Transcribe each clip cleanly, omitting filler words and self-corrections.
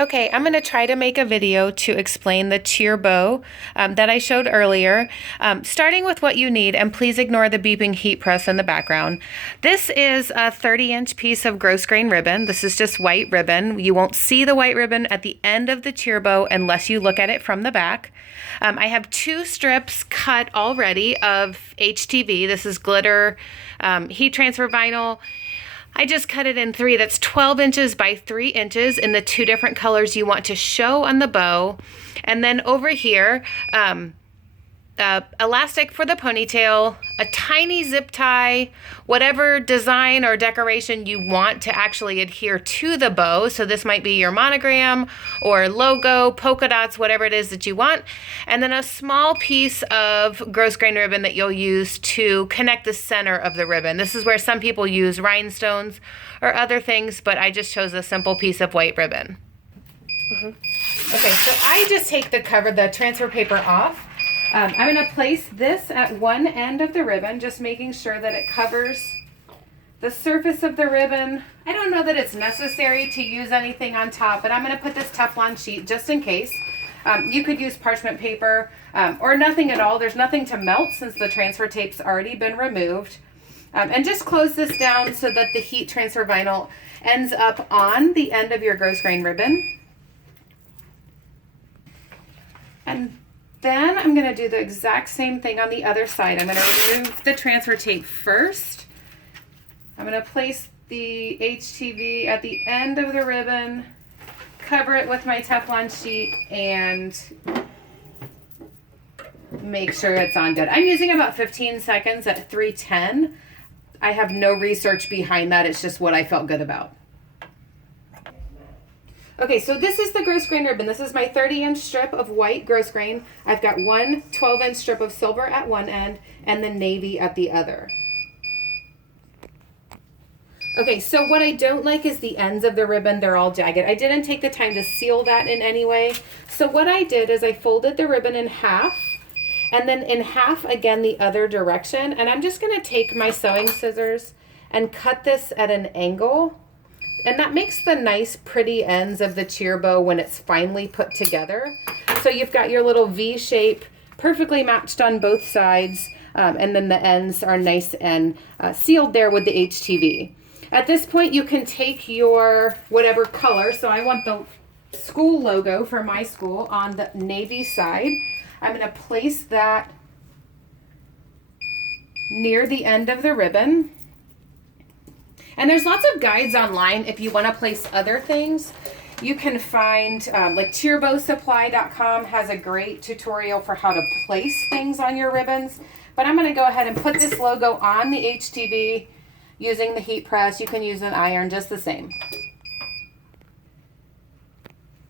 Okay, I'm going to try to make a video to explain the cheer bow that I showed earlier, starting with what you need, and please ignore the beeping heat press in the background. This is a 30-inch piece of gross grain ribbon. This is just white ribbon. You won't see the white ribbon at the end of the cheer bow unless you look at it from the back. I have 2 strips cut already of HTV. This is glitter heat transfer vinyl. I just cut it in 3. That's 12 inches by 3 inches in the 2 different colors you want to show on the bow. And then over here, elastic for the ponytail, a tiny zip tie, whatever design or decoration you want to actually adhere to the bow. So this might be your monogram or logo, polka dots, whatever it is that you want. And then a small piece of gross grain ribbon that you'll use to connect the center of the ribbon. This is where some people use rhinestones or other things, but I just chose a simple piece of white ribbon. Okay, so I just take the transfer paper off. I'm going to place this at one end of the ribbon, just making sure that it covers the surface of the ribbon. I don't know that it's necessary to use anything on top, but I'm going to put this Teflon sheet just in case. You could use parchment paper or nothing at all. There's nothing to melt since the transfer tape's already been removed. And just close this down so that the heat transfer vinyl ends up on the end of your gross grain ribbon. And then I'm going to do the exact same thing on the other side. I'm going to remove the transfer tape first. I'm going to place the HTV at the end of the ribbon, cover it with my Teflon sheet, and make sure it's on good. I'm using about 15 seconds at 310. I have no research behind that. It's just what I felt good about. Okay, so this is the gross grain ribbon. This is my 30-inch strip of white gross grain. I've got one 12-inch strip of silver at one end and the navy at the other. Okay, so what I don't like is the ends of the ribbon. They're all jagged. I didn't take the time to seal that in any way. So what I did is I folded the ribbon in half and then in half again the other direction. And I'm just going to take my sewing scissors and cut this at an angle. And that makes the nice pretty ends of the cheer bow when it's finally put together. So you've got your little V shape perfectly matched on both sides. And then the ends are nice and sealed there with the HTV. At this point, you can take your whatever color. So I want the school logo for my school on the navy side. I'm going to place that near the end of the ribbon. And there's lots of guides online if you want to place other things. You can find like cheerbowsupply.com has a great tutorial for how to place things on your ribbons. But I'm going to go ahead and put this logo on the HTV using the heat press. You can use an iron, just the same.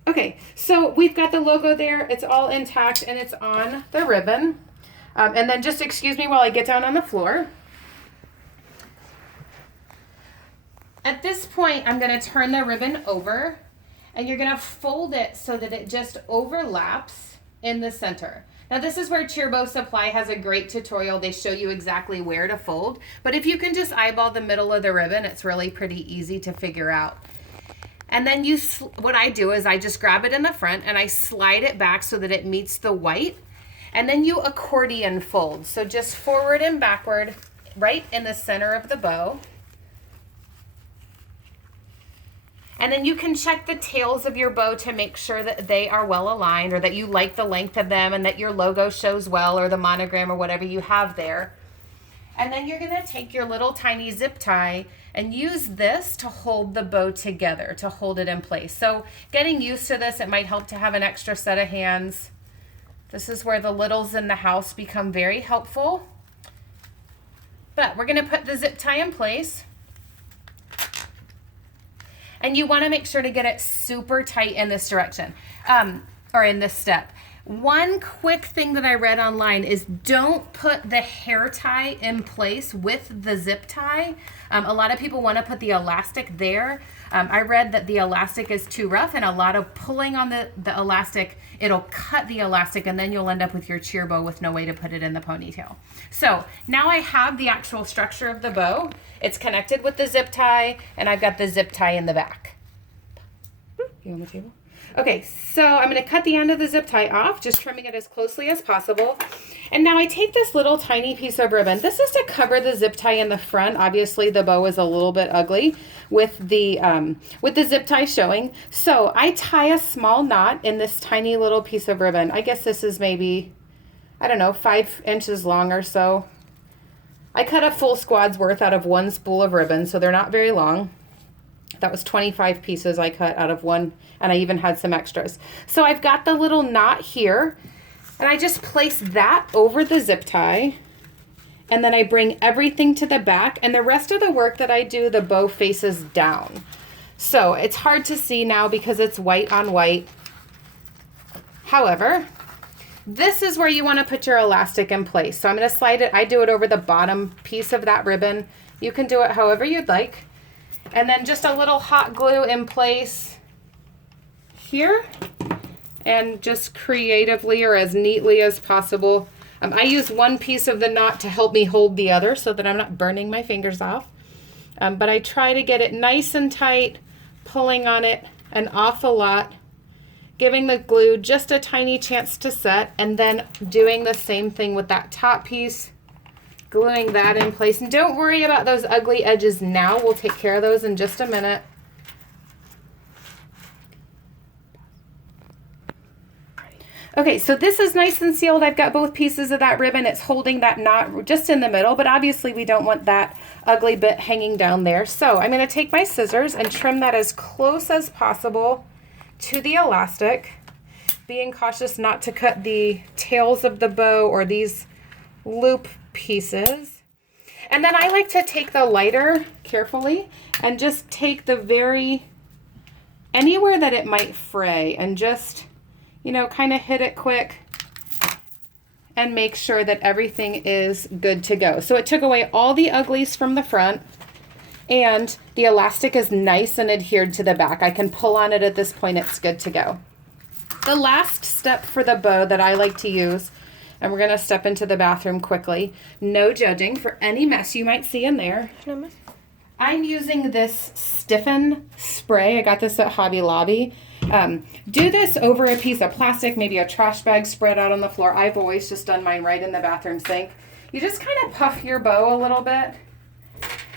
Okay, so we've got the logo there. It's all intact and it's on the ribbon. And then just excuse me while I get down on the floor. At this point, I'm going to turn the ribbon over and you're going to fold it so that it just overlaps in the center. Now this is where Cheer Bow Supply has a great tutorial. They show you exactly where to fold, but if you can just eyeball the middle of the ribbon, it's really pretty easy to figure out. And then what I do is I just grab it in the front and I slide it back so that it meets the white, and then you accordion fold. So just forward and backward right in the center of the bow. And then you can check the tails of your bow to make sure that they are well aligned or that you like the length of them and that your logo shows well or the monogram or whatever you have there. And then you're going to take your little tiny zip tie and use this to hold the bow together, to hold it in place. So getting used to this, it might help to have an extra set of hands. This is where the littles in the house become very helpful. But we're going to put the zip tie in place. And you want to make sure to get it super tight in this direction, or in this step. One quick thing that I read online is don't put the hair tie in place with the zip tie. A lot of people want to put the elastic there. I read that the elastic is too rough and a lot of pulling on the elastic, it'll cut the elastic and then you'll end up with your cheer bow with no way to put it in the ponytail. So now I have the actual structure of the bow. It's connected with the zip tie and I've got the zip tie in the back. You on the table? Okay, so I'm going to cut the end of the zip tie off, just trimming it as closely as possible. And now I take this little tiny piece of ribbon. This is to cover the zip tie in the front. Obviously, the bow is a little bit ugly with the zip tie showing. So I tie a small knot in this tiny little piece of ribbon. I guess this is maybe, I don't know, 5 inches long or so. I cut a full squad's worth out of one spool of ribbon, so they're not very long. That was 25 pieces I cut out of one, and I even had some extras. So I've got the little knot here, and I just place that over the zip tie, and then I bring everything to the back, and the rest of the work that I do, the bow faces down. So it's hard to see now because it's white on white. However, this is where you want to put your elastic in place. So I'm going to slide it. I do it over the bottom piece of that ribbon. You can do it however you'd like. And then just a little hot glue in place here, and just creatively or as neatly as possible. I use one piece of the knot to help me hold the other so that I'm not burning my fingers off. But I try to get it nice and tight, pulling on it an awful lot, giving the glue just a tiny chance to set, and then doing the same thing with that top piece. Gluing that in place. And don't worry about those ugly edges now. We'll take care of those in just a minute. Okay, so this is nice and sealed. I've got both pieces of that ribbon. It's holding that knot just in the middle, but obviously we don't want that ugly bit hanging down there. So I'm going to take my scissors and trim that as close as possible to the elastic, being cautious not to cut the tails of the bow or these loop pieces. And then I like to take the lighter carefully and just take the anywhere that it might fray, and just, you know, kind of hit it quick and make sure that everything is good to go. So it took away all the uglies from the front, and the elastic is nice and adhered to the back. I can pull on it at this point. It's good to go. The last step for the bow that I like to use, and we're going to step into the bathroom quickly. No judging for any mess you might see in there. No mess. I'm using this stiffen spray. I got this at Hobby Lobby. Do this over a piece of plastic, maybe a trash bag spread out on the floor. I've always just done mine right in the bathroom sink. You just kind of puff your bow a little bit,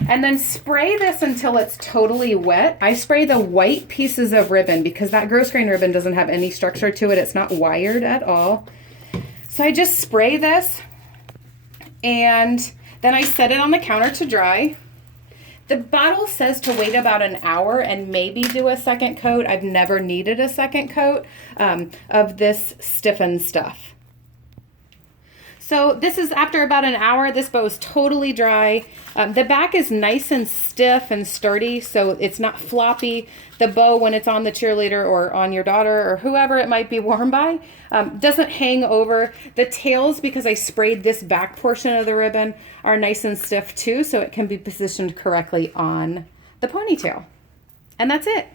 and then spray this until it's totally wet. I spray the white pieces of ribbon because that gross grain ribbon doesn't have any structure to it. It's not wired at all. So I just spray this, and then I set it on the counter to dry. The bottle says to wait about an hour and maybe do a second coat. I've never needed a second coat of this stiffened stuff. So this is after about an hour. This bow is totally dry. The back is nice and stiff and sturdy, so it's not floppy. The bow, when it's on the cheerleader or on your daughter or whoever it might be worn by, doesn't hang over. The tails, because I sprayed this back portion of the ribbon, are nice and stiff too, so it can be positioned correctly on the ponytail. And that's it.